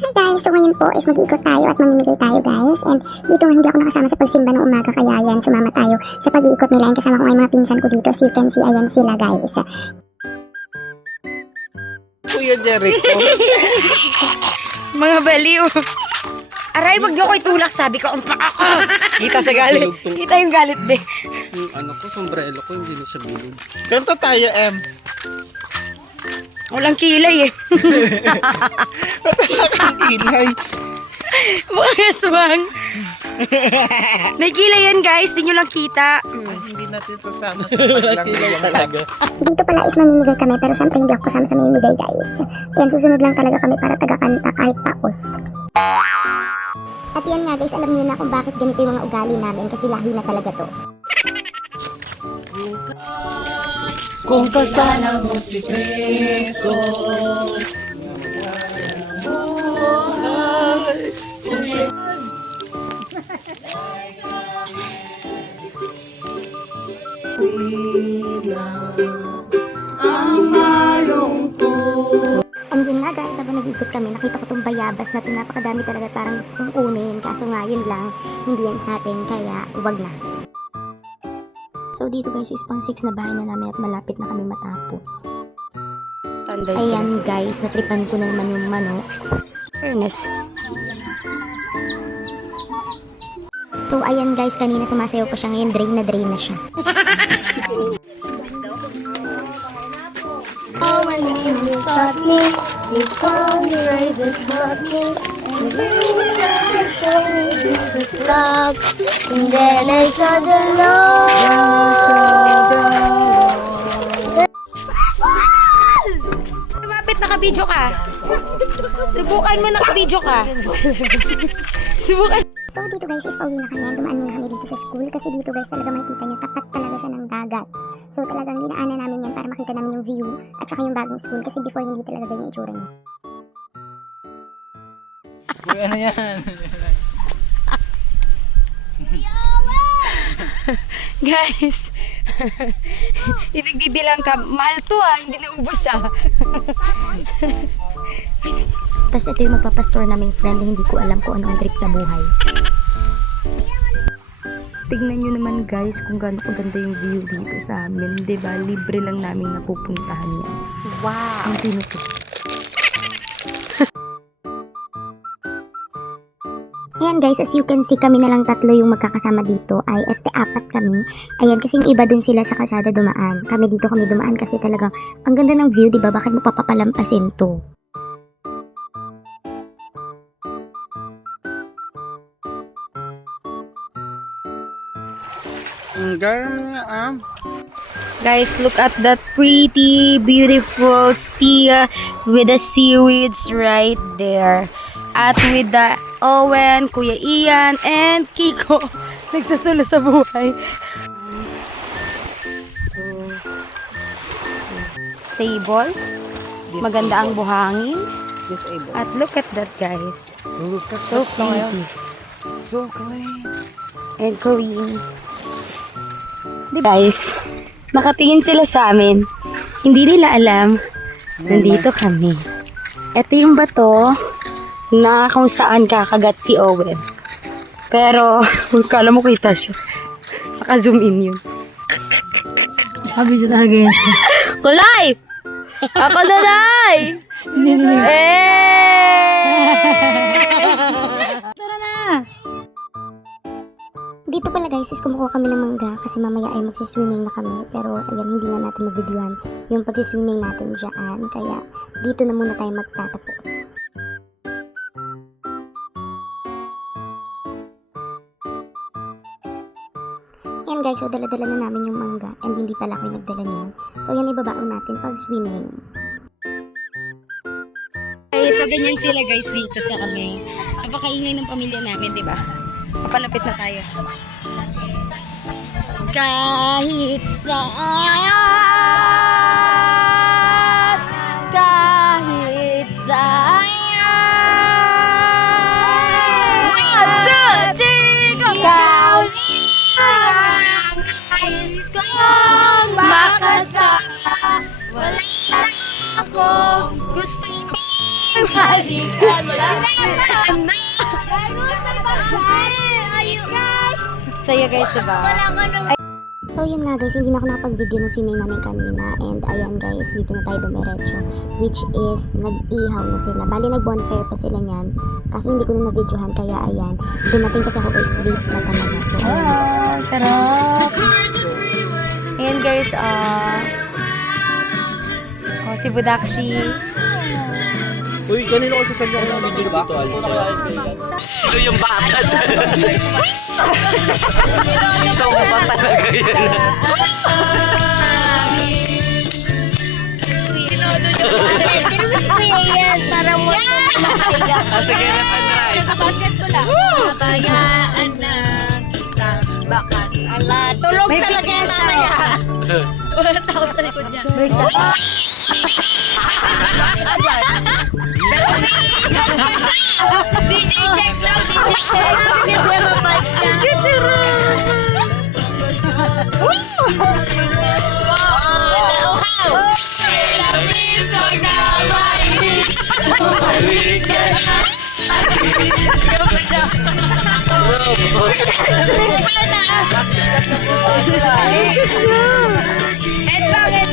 Hi guys! So ngayon po is mag-iikot tayo at mamimigay tayo guys. And dito nga hindi ako nakasama sa pagsimba ng umaga kaya yan sumama tayo sa pag-iikot nila. And kasama ko ngayon mga pinsan ko dito. As you can see, ayan sila guys. Kuya Jericho. Mga baliw. Aray, wag niyo ko itulak. Sabi ko, ang paa ko. Kita sa galit. Kita yung galit, be. Yung ano ko, sombrero ko, hindi na siya bilog. Kanta tayo, M. Walang kilay eh. Wala kang kilay. Mga aswang. May kilay yan guys, di nyo lang kita. Hindi natin sasama sa paglang talaga. Dito pala is mamimigay kami pero syempre hindi ako kasama sa mamimigay guys. Ayan, susunod lang talaga kami para taga-kanta kahit paos. At yan nga guys, alam niyo na kung bakit ganito yung mga ugali namin kasi lahi na talaga to. Kung kasama mo si Cristo, ang malungkot. And yun nga guys, habang nag-ikot kami, nakita ko tong bayabas na ito, napakadami talaga, parang gusto kong kunin, kaso nga yun lang, hindi yan sa atin, kaya wag na. So dito guys is pang 6 na bahay na namin at malapit na kami matapos. Ayan guys, natripan ko na naman yung manok. Fairness. So ayan guys, kanina sumasayaw pa siya, ngayon drain na siya. Oh, when the demon sought me, he told me raise his bucket, and then show me Jesus' love, and then I saw the Lord. Lumapit, naka-video ka. Subukan mo, naka-video ka. Subukan. So dito guys is pauwi na kami, dumaan muna kami dito sa school kasi dito guys talaga makikita nyo, tapat talaga siya ng dagat. So talagang dinaanan namin yan para makita namin yung view at saka yung bagong school kasi before hindi talaga ganyan yung itsura niya. Kuya, ano yan? Guys, itigbibilang ka. Mahal to hindi na ubos Tapos ito yung magpapastor naming friend, hindi ko alam kung ano ang trip sa buhay. Tignan nyo naman guys kung gaano kaganda yung view dito sa amin. Diba? Libre lang namin napupuntahan yan. Wow! Ang sino to? Ayan guys, as you can see, kami na lang tatlo yung magkakasama dito. Ay, apat kami. Ayan, kasi yung iba dun sila sa kalsada dumaan. Kami dito kami dumaan kasi talagang ang ganda ng view, diba? Bakit mo papapalampasin to? Ang garam nga, Guys, look at that pretty, beautiful sea with the seaweeds right there. At with the Owen, Kuya Ian, and Kiko. Nagsasulo sa buhay. Stable. Maganda ang buhangin. Disabled. At look at that guys. Look at So pretty. So clean. And clean. Guys, nakatingin sila sa amin. Hindi nila alam, nandito kami. Ito yung bato na kung saan kakagat si Owen. Pero, kala mo kita siya. Naka-zoom in yun. Nakabidyo talaga yan siya. Kulay! Ako na, Nay! Tara na! Dito pala guys is kumukuha kami ng mangga kasi mamaya ay magsiswimming na kami. Pero ayan, hindi na natin mag-videoan yung pag-swimming natin dyan. Kaya dito na muna tayo magtatapos. Ayan guys, so dala-dala na namin yung mangga and hindi pala ako yung nagdala niyan. So yan ibabaon natin pag swimming. Okay, so ganyan sila guys dito sa kami. Napakaingay ng pamilya namin, di ba? Papalapit na tayo. Kahit saan, kahit saan, ikaw lang nais kong makasama. Wala na akong gusto balikan. Wala na saya guys, diba? Wala ka nang So yun nga guys, hindi na ako nakapag-video ng swimming namin kanina. And ayan guys, dito na tayo dumiretso. Which is, nag-ihaw na sila. Bali, nag-bonfire pa sila niyan. Kaso hindi ko na na-videohan, kaya ayan. Dumating kasi ako guys, late na talaga. So ayan. Ah, sarap. Ayan guys, si Budakshi. Uy, kanino ko sasabihin ko ng video ba? Sino yung bata dyan? Ito ko ba talaga yan? Tinubis ko yan para mo Sige, repandry. Nagabasket ko lang. Matayaan na kita. Bakit? Ala, tulog May talaga yan picture siya. mamaya. Walang tao sa likod niya. DJ check daw! DJ check! Kasi mabas na. Headbang,